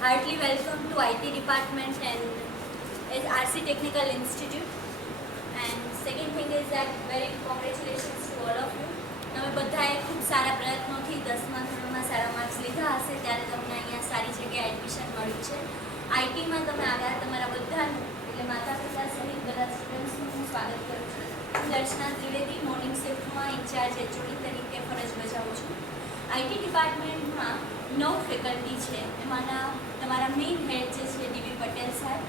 Heartily welcome to IT department and RC Technical Institute. And second thing is that very congratulations to all of you. તમે બધાએ ખૂબ સારા પ્રયત્નોથી 10મા ધોરણમાં સારા marks લીધા હશે ત્યારે તમને અહીંયા સારી જગ્યાએ એડમિશન મળ્યું છે. આઈટીમાં તમે આવ્યા તમારા બધાનું એટલે માતા પિતા સહિત બધા સ્ટુડન્ટ્સનું હું સ્વાગત કરું છું. હું દર્શના ત્રિવેદી મોર્નિંગ શિફ્ટમાં ઇન્ચાર્જ એચઓડી તરીકે ફરજ બજાવું છું. આઈટી ડિપાર્ટમેન્ટમાં 9 ફેકલ્ટી છે. એમાંના તમારા મેઇન હેડ જે છે ડીબી પટેલ સાહેબ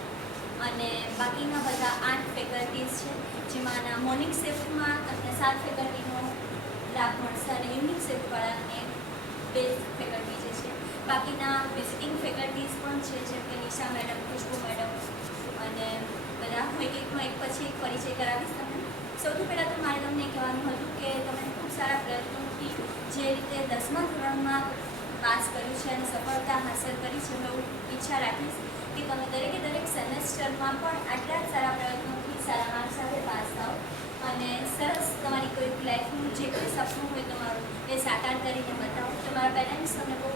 અને બાકીના બધા 8 ફેકલ્ટીઝ છે, જેમાંના મોર્નિંગ શિફ્ટમાં તમને 7 ફેકલ્ટીનો લાભ મળશે અને ઇવનિંગ શિફ્ટવાળાને 2 ફેકલ્ટી જે છે. બાકીના વિઝિટિંગ ફેકલ્ટીઝ પણ છે, જેમ કે નિશા મેડમ, ખુશ્બુ મેડમ અને બધા. હું એક પછી એક પરિચય કરાવીશ તમને. સૌથી પહેલાં તો મારે તમને કહેવાનું હતું કે તમે ખૂબ સારા પ્રયત્નોથી જે રીતે 10મા ધોરણમાં પાસ કર્યું છે અને સફળતા હાંસલ કરી છે, હું ઈચ્છા રાખીશ કે તમે દરેક સેમેસ્ટરમાં પણ આટલા જ સારા પ્રયત્નોથી સારા માર્ક્સ સાથે પાસ થાઓ અને સરસ તમારી કોઈ લાઈફનું જે કોઈ સપનું હોય તમારું એ સાકાર કરીને બતાવો. તમારા પેરેન્ટ્સ તમને બહુ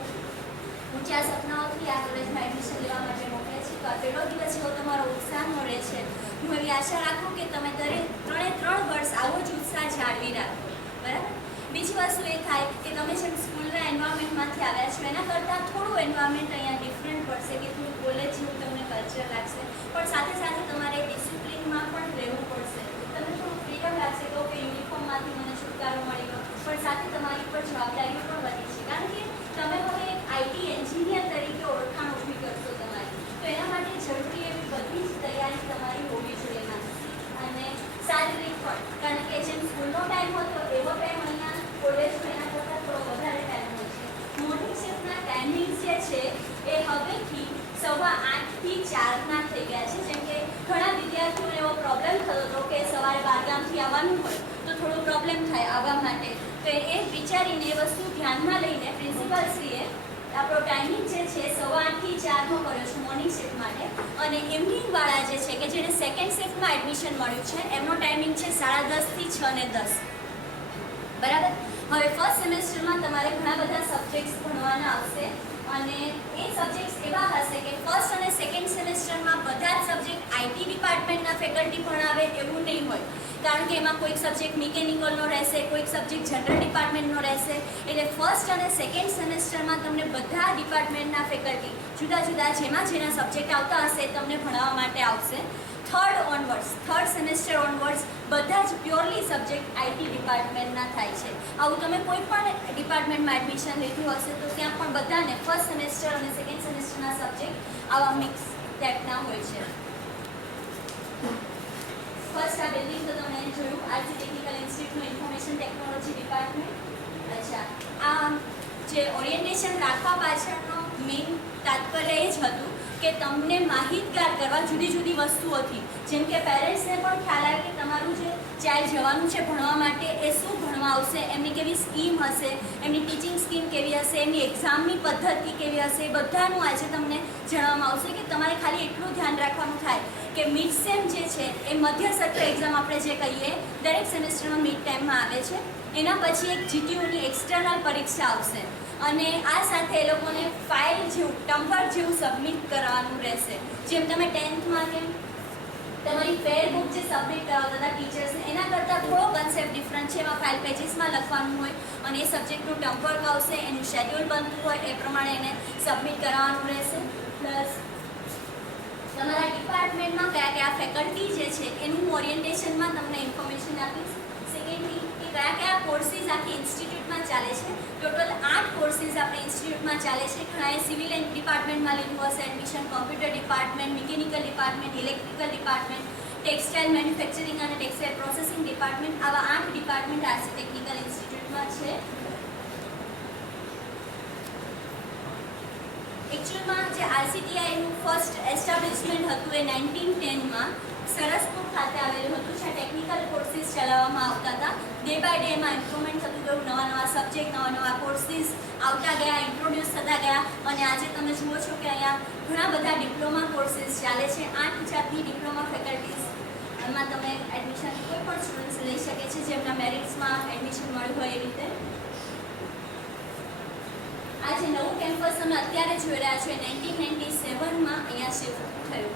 ઊંચા સપનાઓથી આ કોલેજમાં એડમિશન લેવા માટે મોકલે છે, તો આ પહેલો દિવસ એવો તમારો ઉત્સાહનો રહે છે. હું એવી આશા રાખું કે તમે ત્રણ વર્ષ આવો જ ઉત્સાહ જાળવી રાખો. બરાબર. બીજી વસ્તુ એ થાય કે તમે જેમ સ્કૂલના એન્વાયરમેન્ટમાંથી આવ્યા છો એના કરતાં થોડું એન્વાયરમેન્ટ અહીંયા ડિફરન્ટ પડશે, કે થોડું કોલેજ જેવું તમને કલ્ચર લાગશે, પણ સાથે સાથે તમારે ડિસિપ્લિનમાં પણ રહેવું પડશે. તમને થોડું ફ્રીડમ લાગશે કે ઓકે યુનિફોર્મમાંથી મને છુટકારો મળી ગયો, પણ સાથે તમારી પર જવાબદારીઓ પણ વધી છે, કારણ કે તમે હવે એક આઈટી એન્જિનિયર તરીકે ઓળખાણ ઊભી કરશો તમારી. તો એના માટે જરૂરી એવી બધી જ તૈયારી તમારી હોવી જોઈએ માનસિક અને શારીરિક પણ, કારણ કે જેમ સ્કૂલનો ટાઈમ હતો એવો ટાઈમ અહીંયા કોલેજનો એના કરતાં થોડો વધારે ટાઈમ હોય છે. મોર્નિંગ શિફ્ટના ટાઈમિંગ્સ જે છે એ હવેથી 8:15 થી 4 થઈ ગયા છે. જેમ કે ઘણા વિદ્યાર્થીઓને એવો પ્રોબ્લેમ થતો હતો કે સવારે 12 ગામથી આવવાનું હોય તો થોડો પ્રોબ્લેમ થાય આવવા માટે, તો એ વિચારીને એ વસ્તુ ધ્યાનમાં લઈને પ્રિન્સિપાલશ્રીએ આપણો ટાઈમિંગ જે છે 8:15 થી 4નો કર્યો છે મોર્નિંગ શિફ્ટ માટે. અને ઇવનિંગવાળા જે છે કે જેને સેકન્ડ શિફ્ટમાં એડમિશન મળ્યું છે એમનો ટાઈમિંગ છે 10:30 થી 6:10. બરાબર. હવે ફર્સ્ટ સેમેસ્ટરમાં તમારે ઘણા બધા સબ્જેક્ટ્સ ભણવાના આવશે અને એ સબ્જેક્ટ્સ એવા હશે કે ફર્સ્ટ અને સેકન્ડ સેમેસ્ટરમાં બધા જ સબ્જેક્ટ આઈટી ડિપાર્ટમેન્ટના ફેકલ્ટી ભણાવે એવું નહીં હોય, કારણ કે એમાં કોઈક સબ્જેક્ટ મિકેનિકલનો રહેશે, કોઈક સબ્જેક્ટ જનરલ ડિપાર્ટમેન્ટનો રહેશે. એટલે ફર્સ્ટ અને સેકન્ડ સેમેસ્ટરમાં તમને બધા ડિપાર્ટમેન્ટના ફેકલ્ટી જુદા જુદા જેના સબ્જેક્ટ આવતા હશે તમને ભણાવવા માટે આવશે. થર્ડ સેમેસ્ટર ઓનવર્ડ્સ બધા જ પ્યોરલી સબ્જેક્ટ આઈટી ડિપાર્ટમેન્ટના થાય છે. આવું તમે કોઈ પણ ડિપાર્ટમેન્ટમાં એડમિશન લીધું હશે તો ત્યાં પણ બધાને ફર્સ્ટ સેમેસ્ટર અને સેકન્ડ સેમેસ્ટરના સબ્જેક્ટ આવા મિક્સ ટાઈપના હોય છે. ફર્સ્ટ આ બિલ્ડિંગ તો તમે જોયું, આરસી ટેકનિકલ ઇન્સ્ટિટ્યૂટનું ઇન્ફોર્મેશન ટેકનોલોજી ડિપાર્ટમેન્ટ. અચ્છા, આ જે ઓરિએન્ટેશન રાખવા પાછળનો મેઇન તાત્પર્ય એ જ હતું કે તમને માહિતગાર કરવા જુદી જુદી વસ્તુઓથી, જેમ કે પેરેન્ટ્સને પણ ખ્યાલ આવે કે તમારું જે ચાઇલ્ડ જવાનું છે ભણવા માટે એ શું ભણવા આવશે, એમની કેવી સ્કીમ હશે, એમની ટીચિંગ સ્કીમ કેવી હશે, એમની એક્ઝામની પદ્ધતિ કેવી હશે, બધાનું આજે તમને જણાવવામાં આવશે. કે તમારે ખાલી એટલું ધ્યાન રાખવાનું થાય કે મિડ સેમ જે છે એ મધ્ય સત્ર એક્ઝામ આપણે જે કહીએ દરેક સેમેસ્ટરમાં મિડ ટાઈમમાં આવે છે, એના પછી એક જીટીયુની એક્સટર્નલ પરીક્ષા આવશે અને આ સાથે એ લોકોને ફાઇલ જેવું ટમ્બર જેવું સબમિટ કરવાનું રહેશે. જેમ તમે 10thમાં કેમ તમારી ફેર બુક જે સબમિટ કરાવતા હતા ટીચર્સને એના કરતાં થોડો કન્સેપ્ટ ડિફરન્ટ છે. એમાં ફાઇલ પેજીસમાં લખવાનું હોય અને એ સબ્જેક્ટનું ટમ્બર આવશે, એનું શેડ્યુલ બનતું હોય એ પ્રમાણે એને સબમિટ કરાવવાનું રહેશે. પ્લસ તમારા ડિપાર્ટમેન્ટમાં કયા કયા ફેકલ્ટી જે છે એનું ઓરિએન્ટેશનમાં તમને ઇન્ફોર્મેશન આપીશ. સેકન્ડલી કે કયા કોર્સીસ આખી ઇન્સ્ટિટ્યૂટમાં ચાલે છે. ટોટલ 8 કોર્સીસ આપણી ઇન્સ્ટિટ્યૂટમાં ચાલે છે. ઘણાએ સિવિલ ડિપાર્ટમેન્ટમાં લીધું હશે admission, computer department, mechanical department, electrical department, textile manufacturing અને ટેક્સટાઇલ પ્રોસેસિંગ ડિપાર્ટમેન્ટ. આવા 8 ડિપાર્ટમેન્ટ આરસી ટેકનિકલ ઇન્સ્ટિટ્યૂટમાં છે. એકચ્યુઅલમાં જે આરસીટીઆઈનું ફર્સ્ટ એસ્ટાબ્લિશમેન્ટ હતું એ 1910માં સરસપુર ખાતે આવેલું હતું, જ્યાં ટેકનિકલ કોર્સીસ ચલાવવામાં આવતા હતા. ડે બાય ડે એમાં ઇમ્પ્રુવમેન્ટ થતું ગયું, નવા સબ્જેક્ટ, નવા કોર્સીસ આવતા ગયા, ઇન્ટ્રોડ્યુસ થતા ગયા અને આજે તમે જુઓ છો કે અહીંયા ઘણા બધા ડિપ્લોમા કોર્સીસ ચાલે છે. 8 જાતની ડિપ્લોમા ફેકલ્ટીઝ એમાં તમે એડમિશન કોઈ પણ સ્ટુડન્ટ્સ લઈ શકે છે જેમના મેરિટ્સમાં એડમિશન મળ્યું હોય એ રીતે. આ જે નવું કેમ્પસ અમે અત્યારે જોઈ રહ્યા છો 1997માં અહીંયા શિફ્ટ થયું.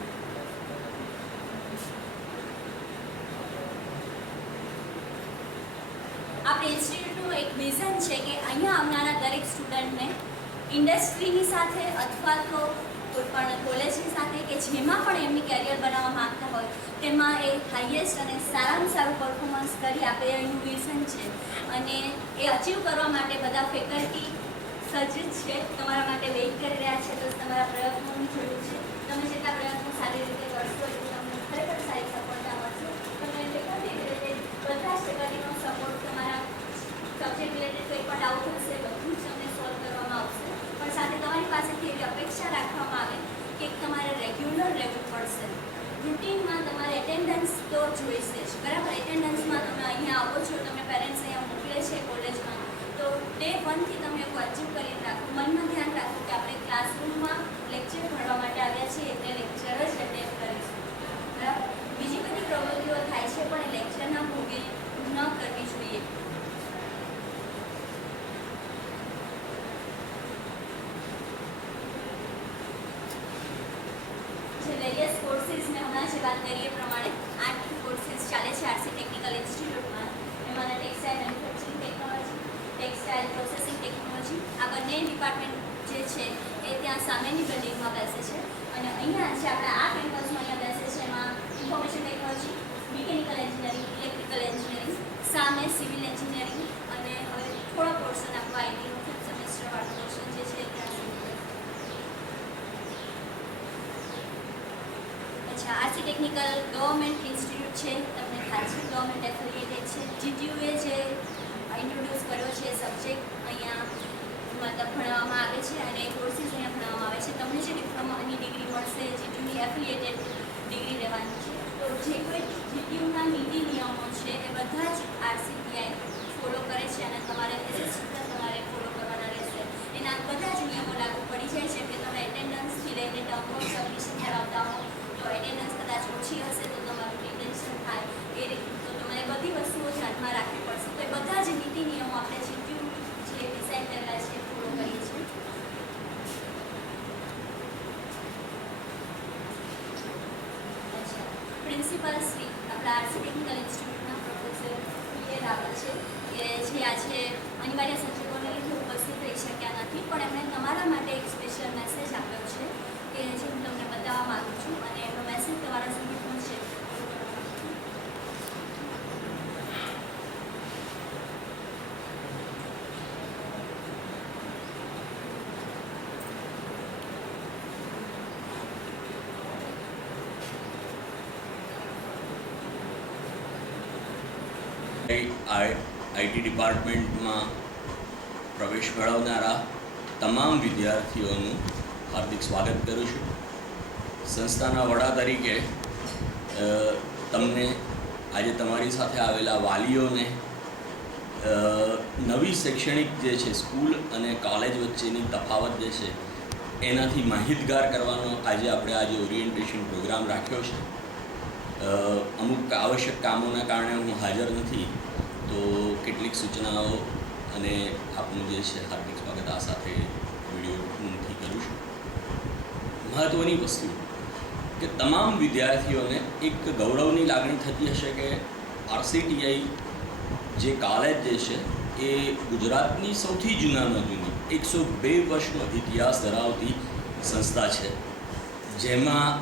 આપણી ઇન્સ્ટિટ્યૂટનું એક વિઝન છે કે અહીંયા આવનારા દરેક સ્ટુડન્ટને ઇન્ડસ્ટ્રીની સાથે અથવા તો કોઈ પણ કોલેજની સાથે કે જેમાં પણ એમની કેરિયર બનાવવા માંગતા હોય તેમાં એ હાઈએસ્ટ અને સારામાં સારું પરફોર્મન્સ કરી આપે એનું વિઝન છે. અને એ અચીવ કરવા માટે બધા ફેકલ્ટી સજ્જ છે, તમારા માટે વેઇટ કરી રહ્યા છે. તો તમારા પ્રયત્નોની જરૂર છે. તમે જેટલા પ્રયત્નો સારી રીતે કરશો એટલું તમને ખરેખર સારી સફળતા મળશે. તમે ફેકલ્ટી રિલેટેડ બધા જ ફેકલ્ટીનો સપોર્ટ, તમારા સબ્જેક્ટ રિલેટેડ કંઈ પણ ડાઉટ હશે બધું જ તમને સોલ્વ કરવામાં આવશે. પણ સાથે તમારી પાસેથી એવી અપેક્ષા રાખવામાં આવે કે તમારે રેગ્યુલર રહેવું પડશે. રૂટીનમાં તમારે એટેન્ડન્સ તો જોઈશે જ, બરાબર. એટેન્ડન્સમાં તમે અહીંયા આવો છો, તમે પેરેન્ટ્સ અહીંયા મોકલે છે કોલેજમાં, તો ડે 1થી તમે એવું અચીવ કરીને રાખો. મનમાં ધ્યાન રાખો કે આપણે ક્લાસરૂમમાં લેક્ચર ભણવા માટે આવ્યા છીએ એટલે લેક્ચર જ એટેન્ડ કરીશું, બરાબર. બીજી બધી પ્રવૃત્તિઓ થાય છે પણ એ લેક્ચરના ભોગે ન કરવી જોઈએ. વેરિયસ કોર્સીસ મેં હમણાં જે વાત કરી એ પ્રમાણે 8 કોર્સીસ ચાલે છે આરસી ટેકનિકલ ઇન્સ્ટિટ્યૂટમાં. એમાં textile manufacturing technology, textile processing technology, આ બંને ડિપાર્ટમેન્ટ જે છે એ ત્યાં સામેની બિલ્ડિંગમાં બેસે છે. અને અહીંયા જે આપણા આ કેમ્પસમાં અહીંયા બેસે છે એમાં information technology, mechanical engineering, electrical engineering, સામે સિવિલ એન્જિનિયરિંગ અને હવે થોડો પોર્શન આપણો આઈટીનો 5th સેમેસ્ટરવાળો પોર્શન જે છે ત્યાં આરસી ટેકનિકલ ગવર્મેન્ટ ઇન્સ્ટિટ્યૂટ છે. તમને ખ્યાલ છે ગવર્મેન્ટ એફિલિએટેડ છે. જીટીયુએ જે ઇન્ટ્રોડ્યુસ કર્યો છે સબ્જેક્ટ અહીંયા મતલબ ભણાવવામાં આવે છે અને કોર્સીસ અહીંયા ભણાવવામાં આવે છે. તમને જે ડિપ્લોમાની ડિગ્રી મળશે જીટીયુની એફિલિએટેડ ડિગ્રી રહેવાની છે. તો જે કોઈ જીટીયુના નીતિ નિયમો છે એ બધા જ આરસીપીઆઈ ફોલો કરે છે અને તમારે એઝ એ સ્ટુડન્ટ તમારે ફોલો કરવાના રહેશે. એના બધા જ નિયમો લાગુ પડી જાય છે કે તમે એટેન્ડન્સથી લઈને ટર્મ ઓફ સબમિશન ધરાવતા હો, તો એટેન્ડન્સ કદાચ ઓછી હશે તો તમારું રિટેન્શન થાય એ રીતે, તો તમારે બધી વસ્તુઓ ધ્યાનમાં રાખવી પડશે. તો એ બધા જ નીતિ નિયમો આપણે જીટીયુ જે ડિસાઇડ કરેલા છે ફોલો કરીએ છીએ. પ્રિન્સિપલ શ્રી આપણા આરસી ટેકનિકલ ઇન્સ્ટિટ્યૂટના પ્રોફેસર એ રાવલ છે કે જે આજે અનિવાર્ય સંજોગોને લીધે ઉપસ્થિત રહી શક્યા નથી, પણ એમણે તમારા માટે એક સ્પેશિયલ મેસેજ આપ્યો છે કે જે હું તમને બતાવવા માગું છું અને એનો મેસેજ તમારા સુધી પહોંચે. આઈટી ડિપાર્ટમેન્ટમાં પ્રવેશ મેળવનારા તમામ વિદ્યાર્થીઓનું હાર્દિક સ્વાગત કરું છું. સંસ્થાના વડા તરીકે તમને આજે તમારી સાથે આવેલા વાલીઓને નવી શૈક્ષણિક જે છે સ્કૂલ અને કોલેજ વચ્ચેની તફાવત જે છે એનાથી માહિતગાર કરવાનો આજે ઓરિએન્ટેશન પ્રોગ્રામ રાખ્યો છે. અમુક આવશ્યક કામોના કારણે હું હાજર નથી, તો કેટલીક સૂચનાઓ અને આપનું જે છે હાર્દિક સ્વાગત આ સાથે વિડીયોથી કરું છું. મહત્ત્વની વસ્તુ કે તમામ વિદ્યાર્થીઓને એક ગૌરવની લાગણી થતી હશે કે આરસીટીઆઈ જે કોલેજ જે છે એ ગુજરાતની સૌથી જૂનામાં જૂની 102 વર્ષનો ઇતિહાસ ધરાવતી સંસ્થા છે, જેમાં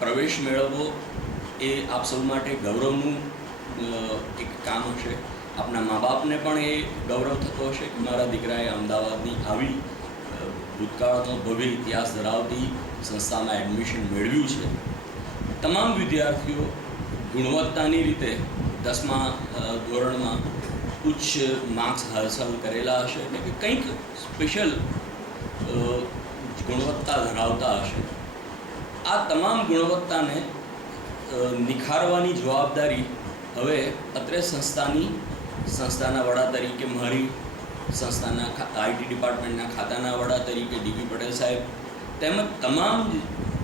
પ્રવેશ મેળવવો એ આપ સૌ માટે ગૌરવનું એક કામ હશે. આપના મા બાપને પણ એ ગૌરવ થતો હશે કે મારા દીકરાએ અમદાવાદની આવી ભૂતકાળનો ભવ્ય ઇતિહાસ ધરાવતી સંસ્થામાં એડમિશન મેળવ્યું છે. તમામ વિદ્યાર્થીઓ ગુણવત્તાની રીતે 10મા ધોરણમાં ઉચ્ચ માર્ક્સ હાંસલ કરેલા હશે, એટલે કે કંઈક સ્પેશિયલ ગુણવત્તા ધરાવતા હશે. આ તમામ ગુણવત્તાને નિખારવાની જવાબદારી હવે અત્રે સંસ્થાના વડા તરીકે મારી, સંસ્થાના આઈટી ડિપાર્ટમેન્ટના ખાતાના વડા તરીકે ડીબી પટેલ સાહેબ તેમજ તમામ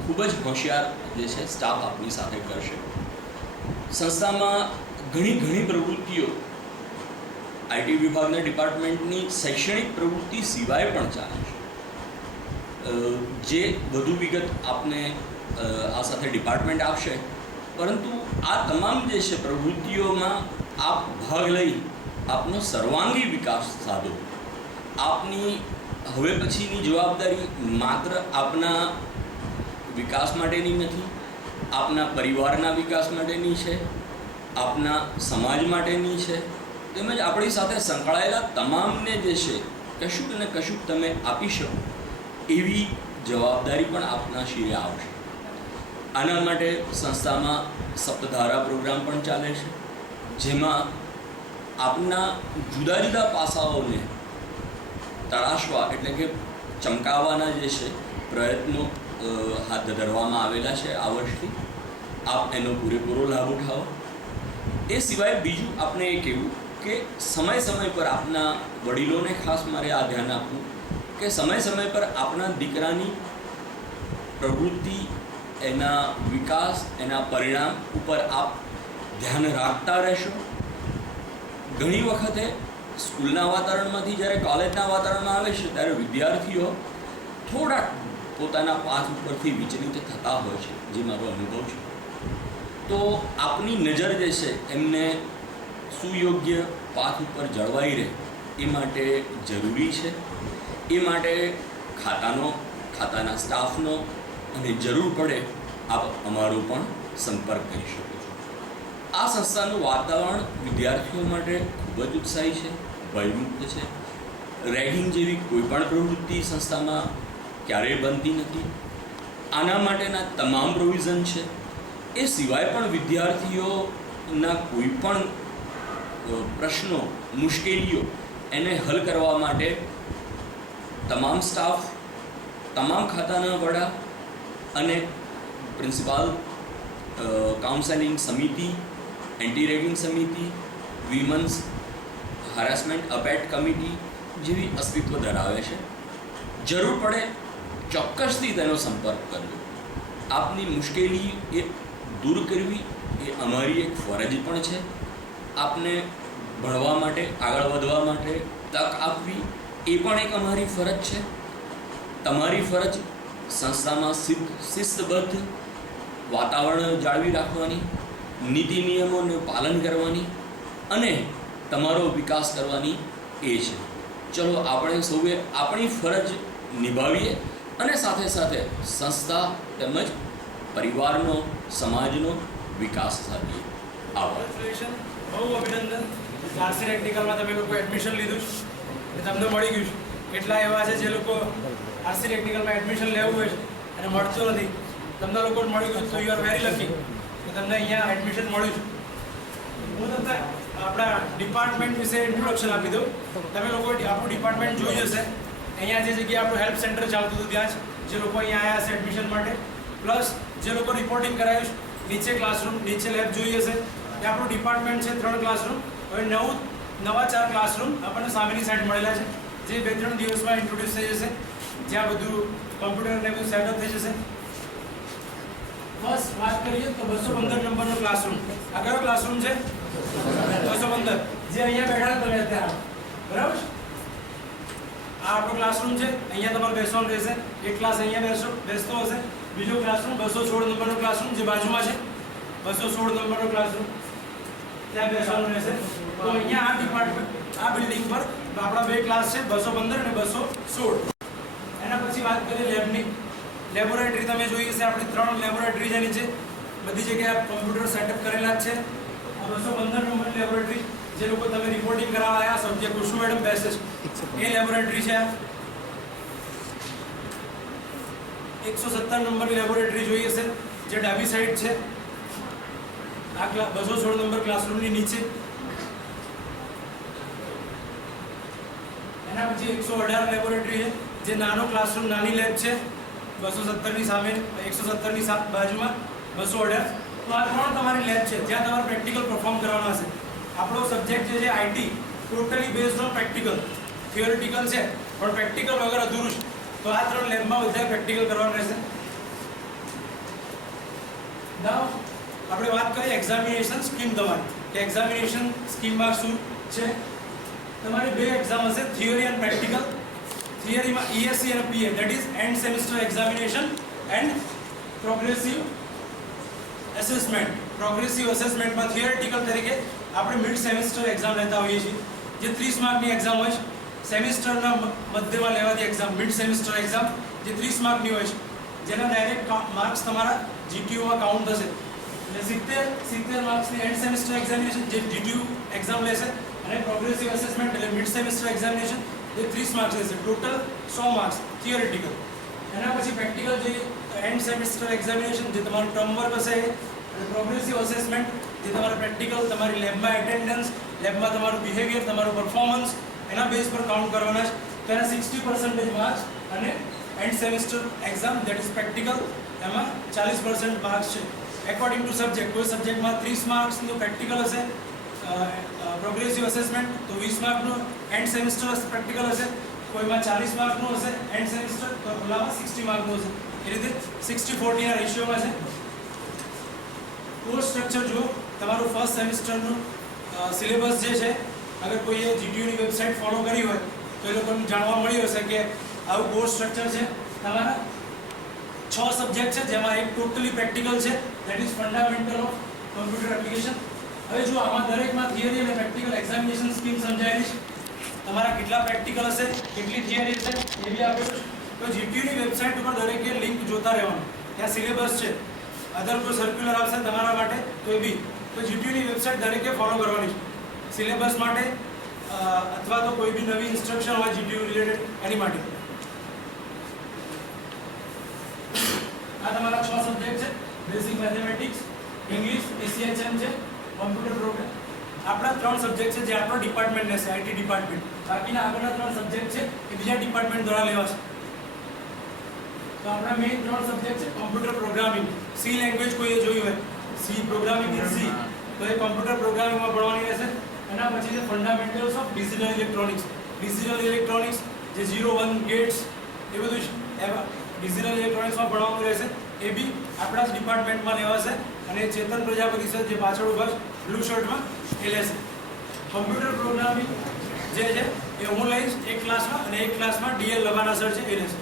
ખૂબ જ હોશિયાર જે છે સ્ટાફ આપની સાથે કરશે. સંસ્થામાં ઘણી પ્રવૃત્તિઓ આઈટી વિભાગના ડિપાર્ટમેન્ટની શૈક્ષણિક પ્રવૃત્તિ સિવાય પણ ચાલે છે. જે વધુ વિગત આપને આ સાથે ડિપાર્ટમેન્ટ આપશે, પરંતુ આ તમામ જે છે પ્રવૃત્તિઓમાં આપ ભાગ લઈ આપનો સર્વાંગી વિકાસ સાધો. આપની હવે પછીની જવાબદારી માત્ર આપના વિકાસ માટેની નથી, આપના પરિવારના વિકાસ માટેની છે, આપના સમાજ માટેની છે, તેમજ આપણી સાથે સંકળાયેલા તમામને જે છે કશુંક ને કશુંક તમે આપી શકો એવી જવાબદારી પણ આપના શિરે આવશે. આના માટે સંસ્થામાં સપ્તધારા પ્રોગ્રામ પણ ચાલે છે, જેમાં આપના જુદા જુદા પાસાઓને તળાશવા એટલે કે ચમકાવવાના જે છે પ્રયત્નો હાથ ધરવામાં આવેલા છે આ વર્ષથી. આપ એનો પૂરેપૂરો લાભ ઉઠાવો. એ સિવાય બીજું આપણે એ કહેવું કે સમય સમય પર આપના વડીલોને ખાસ મારે આ ધ્યાન આપવું કે સમય સમય પર આપણા દીકરાની પ્રવૃત્તિ, એના વિકાસ, એના પરિણામ ઉપર આપ ધ્યાન રાખતા રહેશો. ઘણી વખતે સ્કૂલના વાતાવરણમાંથી જ્યારે કોલેજના વાતાવરણમાં આવે છે ત્યારે વિદ્યાર્થીઓ થોડાક પોતાના પાથ ઉપરથી વિચલિત થતા હોય છે, જે મારો અનુભવ છે. તો આપની નજર જે છે એમને સુયોગ્ય પાથ ઉપર જળવાઈ રહે એ માટે જરૂરી છે. એ માટે ખાતાના સ્ટાફનો અને જરૂર પડે આપ અમારો પણ સંપર્ક કરી શકો છો. આ સંસ્થાનું વાતાવરણ વિદ્યાર્થીઓ માટે ખૂબ જ ઉત્સાહી છે, ભયમુક્ત છે. રેગિંગ જેવી કોઈ પણ પ્રવૃત્તિ સંસ્થામાં ક્યારેય બનતી નથી. આના માટેના તમામ પ્રોવિઝન છે. એ સિવાય પણ વિદ્યાર્થીઓના કોઈ પણ પ્રશ્નો, મુશ્કેલીઓ એને હલ કરવા માટે તમામ સ્ટાફ, તમામ ખાતાના વડા અને પ્રિન્સિપાલ, કાઉન્સેલિંગ સમિતિ, એન્ટી રેગિંગ સમિતિ, વિમન્સ હરાસમેન્ટ અપેટ કમિટી જેવી અસ્તિત્વ ધરાવે છે. જરૂર પડે ચોક્કસથી તેનો સંપર્ક કરજો. આપની મુશ્કેલી એ દૂર કરવી એ અમારી એક ફરજ પણ છે. આપને ભણવા માટે, આગળ વધવા માટે તક આપવી એ પણ એક અમારી ફરજ છે. તમારી ફરજ સંસ્થામાં શિસ્તબદ્ધ વાતાવરણ જાળવી રાખવાની, નીતિ નિયમોનું પાલન કરવાની અને તમારો વિકાસ કરવાની એ છે. ચલો આપણે સૌએ આપણી ફરજ નિભાવીએ અને સાથે સાથે સંસ્થા તેમજ પરિવારનો, સમાજનો વિકાસ સાધીએ. આભાર. બહુ અભિનંદન. આરસી ટેકનિકલમાં તમે લોકો એડમિશન લીધું છે, તમને મળી ગયું છે. કેટલા એવા છે જે લોકો આરસી ટેકનિકલમાં એડમિશન લેવું હોય છે અને મળતું નથી, તમને લોકો મળી ગયું, તો યુ આર વેરી લકી કે તમને અહીંયા એડમિશન મળ્યું છે. હું તમને આપણા ડિપાર્ટમેન્ટ વિશે ઇન્ટ્રોડક્શન આપી દઉં. તમે લોકો આપણું ડિપાર્ટમેન્ટ જોઈ જશે. અહીંયા જે જગ્યાએ આપણું હેલ્પ સેન્ટર ચાલતું હતું ત્યાં જ જે લોકો અહીંયા આવ્યા હશે એડમિશન માટે, પ્લસ જે લોકો રિપોર્ટિંગ કરાવ્યું છે, નીચે ક્લાસરૂમ, નીચે લેબ જોઈ હશે. એ આપણું ડિપાર્ટમેન્ટ છે, 3 ક્લાસરૂમ. હવે નવા 4 ક્લાસરૂમ આપણને સામેની સાઈડ મળેલા છે, જે 2-3 દિવસમાં ઇન્ટ્રોડ્યુસ થઈ જશે, જ્યાં બધું કમ્પ્યુટર ને બધું સેટઅપ થઈ જશે. બસ વાત કરીએ તો 215 નંબરનો ક્લાસરૂમ. આ કયો ક્લાસરૂમ છે? 215, જે અહીંયા બેઠા તમે અત્યારે, બરાબર છે? આ આપણો ક્લાસરૂમ છે. અહીંયા તમારે બેસવાનું રહેશે. એક ક્લાસ અહીંયા બેસતો હશે. બીજો ક્લાસરૂમ 216 નંબરનો ક્લાસરૂમ, જે બાજુમાં છે. 216 નંબરનો ક્લાસરૂમ, ત્યાં બેસવાનું રહેશે. તો અહીંયા આ ડિપાર્ટમેન્ટ, આ બિલ્ડિંગ પર આપણા 2 ક્લાસ છે, 215 અને 216. એના પછી વાત કરીએ લેબની. લેબોરેટરી તમે જોઈ હશે, આપણી 3 લેબોરેટરી છે નીચે. બધી જગ્યાએ કમ્પ્યુટર સેટઅપ કરેલા જ છે. આ 215 નંબરની લેબોરેટરી, જે લોકો તમે રિપોર્ટિંગ કરાવવા આવ્યા છો, જે કુશુ મેડમ બેસે છે, એ લેબોરેટરી છે. 117 નંબરની લેબોરેટરી જોઈ હશે, જે ડાબી સાઈડ છે. આ 216 નંબર ક્લાસરૂમની નીચે. એના પછી 118 લેબોરેટરી છે, જે નાનો ક્લાસરૂમ, નાની લેબ છે. 217 ની સામે, 117 ની બાજુમાં 218. તો આ 3 તમારી લેબ છે, જ્યાં તમારે પ્રેક્ટિકલ પરફોર્મ કરવાના હશે. આપણો સબ્જેક્ટ જે છે IT, totally based on practical. Theoretical છે પણ પ્રેક્ટિકલ વગર અધૂરું છે. તો આ 3 લેબમાં બધા પ્રેક્ટિકલ કરવાનું રહેશે. નાઉ આપણે વાત કરીએ એક્ઝામિનેશન સ્કીમ તમારી, કે એક્ઝામિનેશન સ્કીમમાં શું છે. તમારી 2 એક્ઝામ હશે, થિયોરી અને પ્રેક્ટિકલ. થિયરીમાં ESE અને PA that is end semester examination and progressive assessmentમાં થિયરેટિકલ તરીકે આપણે મિડ સેમેસ્ટર એક્ઝામ લેતા હોઈએ છીએ, જે 30 માર્કની એક્ઝામ હોય છે. સેમિસ્ટરના મધ્યમાં લેવાતી એક્ઝામ મિડ સેમેસ્ટર એક્ઝામ જે 30 માર્કની હોય છે, જેના ડાયરેક્ટ માર્ક્સ તમારા GTUમાં કાઉન્ટ થશે. એટલે 70 માર્ક્સની એન્ડ સેમેસ્ટર એક્ઝામિનેશન જે GTU એક્ઝામ લેશે, અને પ્રોગ્રેસિવ અસેસમેન્ટ એટલે મિડ સેમેસ્ટર એક્ઝામિનેશન જે 30 માર્ક્સ લેશે. Total 100 marks theoretical. એના પછી પ્રેક્ટિકલ જે એન્ડ સેમેસ્ટર એક્ઝામિનેશન જે તમારું ટર્મ વર્ક હશે, અને પ્રોગ્રેસિવ અસેસમેન્ટ જે તમારા પ્રેક્ટિકલ, તમારી લેબમાં એટેન્ડન્સ, લેબમાં તમારું બિહેવિયર, તમારું પરફોર્મન્સ, એના બેઝ પર કાઉન્ટ કરવાના છે. તો એના 60% માર્ક્સ, અને and semester exam that is practical, એમાં 40% માર્ક્સ છે એકોર્ડિંગ ટુ સબ્જેક્ટ. કોઈ સબ્જેક્ટમાં 30 માર્ક્સનું પ્રેક્ટિકલ હશે, પ્રોગ્રેસિવ અસેસમેન્ટ, તો 20 માર્કનું એન્ડ સેમેસ્ટર પ્રેક્ટિકલ હશે. કોઈમાં 40 માર્કનું હશે એન્ડ સેમેસ્ટર, તો પેલામાં 60 માર્કનું હશે. એ રીતે 60-40 ના રેશિયોમાં છે. કોર્સ સ્ટ્રક્ચર જુઓ, તમારું ફર્સ્ટ સેમેસ્ટરનું સિલેબસ જે છે, અગર કોઈએ GTUની વેબસાઇટ ફોલો કરી હોય તો એ લોકોને જાણવા મળ્યું હશે કે આવું કોર્સ સ્ટ્રક્ચર છે. તમારા 6 સબ્જેક્ટ છે, જેમાં એક ટોટલી પ્રેક્ટિકલ છે, that is fundamental of computer application. હવે જો આમાં દરેકમાં થિયરી અને પ્રેક્ટિકલ એક્ઝામિનેશન સ્કીમ સમજાયેલી છે. તમારા કેટલા પ્રેક્ટિકલ હશે, કેટલી થિયરી હશે, એ બી આપેલું છે. તો GTUની વેબસાઇટ ઉપર દરેકે લિંક જોતા રહેવાનું, ત્યાં સિલેબસ છે. અધર કોઈ સર્ક્યુલર આવશે તમારા માટે તો એ બી, તો GTUની વેબસાઇટ દરેકે ફોલો કરવાની છે સિલેબસ માટે, અથવા તો કોઈ બી નવી ઇન્સ્ટ્રક્શન હોય GTU રિલેટેડ એની માટે. આ તમારા 6 સબ્જેક્ટ છે. બેઝિક મેથેમેટિક્સ, ઇંગ્લિશ, PCHM છે, કોમ્પ્યુટર પ્રોગ્રામ. આપણા 3 સબ્જેક્ટ છે જે આપણો ડિપાર્ટમેન્ટ લેશે, IT ડિપાર્ટમેન્ટ. બાકીના આગળના 3 સબ્જેક્ટ છે એ બીજા ડિપાર્ટમેન્ટ દ્વારા લેવાશે. તો આપણા મેઇન 3 સબ્જેક્ટ છે કોમ્પ્યુટર પ્રોગ્રામિંગ. સી લેંગ્વેજ કોઈએ જોઈ હોય, સી પ્રોગ્રામિંગ ઇન સી, તો એ કોમ્પ્યુટર પ્રોગ્રામિંગમાં ભણવાની રહેશે. એના પછી છે fundamentals of digital electronics. Digital electronics જે 0-1 ગેટ્સ એ બધું એમાં ડિજિટલ ઇલેક્ટ્રોનિક્સમાં ભણવાનું રહેશે. એ બી આપણા જ ડિપાર્ટમેન્ટમાં લેવાશે. અને ચેતન પ્રજાપતિ સર જે પાછળ ઉભા છે બ્લુ શર્ટમાં, એ લેશે. કમ્પ્યુટર પ્રોગ્રામિંગ જે છે એ હું લઈશ એક ક્લાસમાં, અને એક ક્લાસમાં DL લવાના સર છે એ લેશે.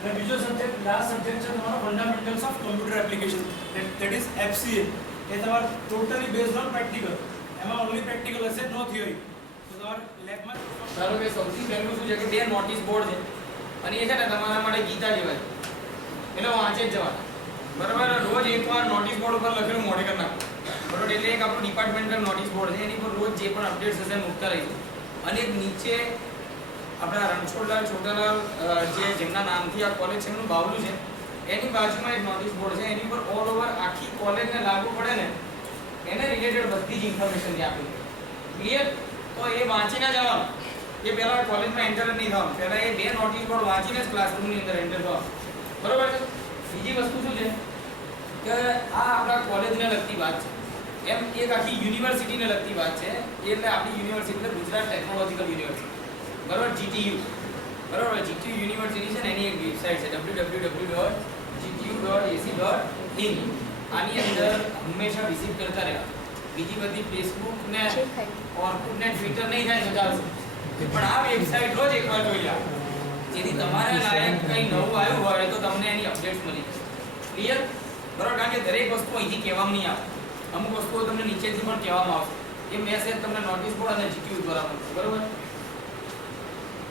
અને બીજો સબ્જેક્ટ, લાસ્ટ સબ્જેક્ટ છે તમારો fundamentals of computer application, that is FCA. એ તમારું ટોટલી બેઝડ ઓન પ્રેક્ટિકલ. એમાં ઓન્લી પ્રેક્ટિકલ હશે, નો થિયરી. તો તમારે લેબમાં ધારો કે સૌથી પહેલું શું છે કે 2 નોટિસ બોર્ડ છે, અને એ છે ને તમારા માટે ગીતા જેવા છે, એટલે વાંચે જ જવાના. બરાબર, રોજ એકવાર નોટિસ બોર્ડ ઉપર લખેલું મોઢે કરી નાખો. બરાબર, એટલે એક આપણું ડિપાર્ટમેન્ટલ નોટિસ બોર્ડ છે, એની પર રોજ જે પણ અપડેટ્સ હશે મૂકતા રહીશું. અને એક નીચે આપણા રણછોડલાલ છોટાલાલ જેમના નામથી આ કોલેજ છે એમનું બાવલું છે, એની બાજુમાં એક નોટિસ બોર્ડ છે, એની પર ઓલ ઓવર આખી કોલેજને લાગુ પડે ને એને રિલેટેડ બધી જ ઇન્ફોર્મેશન ત્યાં આપેલી છે. ક્લિયર? તો એ વાંચીને જવાનું. એ પહેલાં કોલેજમાં એન્ટર જ નહીં થવાનું, પહેલાં એ 2 નોટિસ બોર્ડ વાંચીને જ ક્લાસરૂમની અંદર એન્ટર થવાનું. બરોબર છે? બીજી વસ્તુ શું છે કે આ આપણા કોલેજને લગતી વાત છે, એમ એક આખી યુનિવર્સિટીને લગતી વાત છે. એટલે આપણી યુનિવર્સિટી એટલે ગુજરાત ટેકનોલોજીકલ યુનિવર્સિટી, બરાબર, GTU. બરાબર, GTU યુનિવર્સિટી છે ને એની એક વેબસાઇટ છે www.gtu.ac.in. આની અંદર હંમેશા વિઝિટ કરતા રહેવા. બીજી બધી ફેસબુક ને ઓર્કુટ ને ટ્વિટર નહીં થાય તો ચાલશે, પણ આ વેબસાઇટ રોજ એકવાર જોઈ લો, જેથી તમારે લાયક કંઈ નવું આવ્યું હોય તો તમને એની અપડેટ્સ મળી જશે. ક્લિયર? બરાબર, કારણ કે દરેક વસ્તુ અહીંથી કહેવામાં નહીં આવે, અમુક વસ્તુઓ તમને નીચેથી પણ કહેવામાં આવશે. એ મેસેજ તમને નોટિસ બોર્ડ અને GTU દ્વારા મળશે. બરાબર,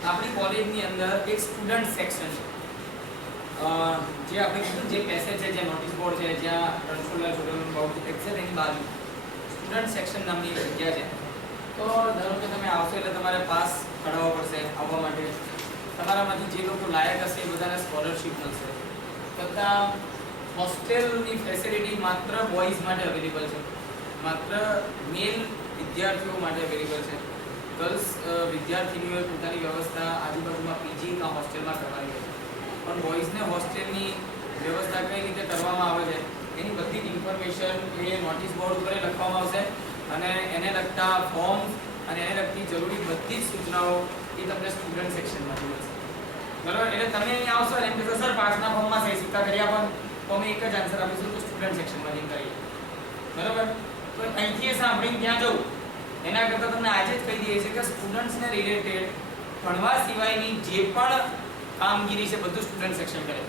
આપણી કોલેજની અંદર એક સ્ટુડન્ટ સેક્શન છે, જે આપણે કીધું જે પેસેજ છે, જે નોટિસ બોર્ડ છે, જ્યાં રણછોડલાલ છોટાલાલ બાવળુ એક્સેલ એની બાજુ સ્ટુડન્ટ સેક્શન નામની એક જગ્યા છે. તો ધારો કે તમે આવશો એટલે તમારે પાસ કઢાવવો પડશે આવવા માટે. તમારામાંથી જે લોકો લાયક હશે એ બધાને સ્કોલરશિપ મળશે. છતાં હોસ્ટેલની ફેસિલિટી માત્ર બોયઝ માટે અવેલેબલ છે, માત્ર મેલ વિદ્યાર્થીઓ માટે અવેલેબલ છે. ગર્લ્સ વિદ્યાર્થીનીઓએ પોતાની વ્યવસ્થા આજુબાજુમાં પીજી કાં હોસ્ટેલમાં કરવાની હોય છે, પણ બોયઝને હોસ્ટેલની વ્યવસ્થા કઈ રીતે કરવામાં આવે છે એની બધી જ ઇન્ફોર્મેશન એ નોટિસ બોર્ડ ઉપર લખવામાં આવશે. અને એને લગતા ફોર્મ અને એને લગતી જરૂરી બધી જ સૂચનાઓ એ તમને સ્ટુડન્ટ સેક્શનમાં મળશે. બરાબર, એટલે તમે અહીં આવશો અને એમ કહેશો સર પાસના ફોર્મમાં સહી સિક્કા કરી આપો, તો અમે એક જ આન્સર આપીશું તો સ્ટુડન્ટ સેક્શનમાં જઈને કરીએ. બરાબર, તો અહીંથી સાંભળીને ત્યાં જવું એના કરતાં તમને આજે જ કહી દઈએ છીએ કે સ્ટુડન્ટ્સને રિલેટેડ ભણવા સિવાયની જે પણ કામગીરી છે બધું સ્ટુડન્ટ સેક્શન કરે.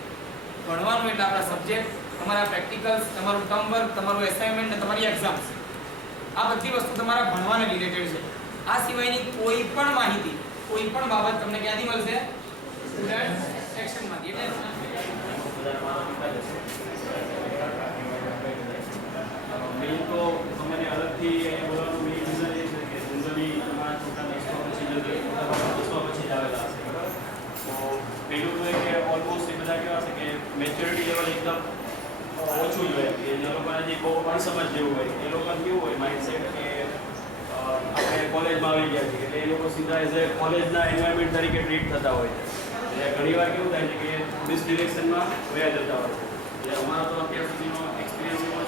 ભણવાનું એટલે આપણા સબ્જેક્ટ, તમારા પ્રેક્ટિકલ્સ, તમારું ટર્મ વર્ક, તમારું એસાઇનમેન્ટ અને તમારી એક્ઝામ્સ, આ બધી વસ્તુ તમારા ભણવાને રિલેટેડ છે. આ સિવાયની કોઈ પણ માહિતી, કોઈ પણ બાબત તમને ક્યાંથી મળશે? સ્ટુડન્ટ સેક્શનમાંથી. મેઇન તો તમને અલગથી બોલવાનું મેઇન રીઝન એ છે કે જનરલી તમારા છોકરા 10 પછી જ આવેલા હશે, બરાબર? તો પહેલું તો એ કે ઓલમોસ્ટ એ બધા કેવા છે કે મેચ્યોરિટી લેવલ એકદમ ઓછું જ હોય, કે જે લોકોને જે બહુ અણસમજ જેવું હોય, એ લોકોને કેવું હોય માઇન્ડસેટ કે આપણે કોલેજમાં આવી ગયા છીએ એટલે એ લોકો સીધા એઝ એ કોલેજના એન્વાયરમેન્ટ તરીકે ટ્રીટ થતા હોય છે. એટલે ઘણીવાર કેવું થાય છે કે મિસડિરેક્શનમાં વયા જતા હોય છે. એટલે અમારો તો અત્યાર સુધીનો એક્સપિરિયન્સ એવો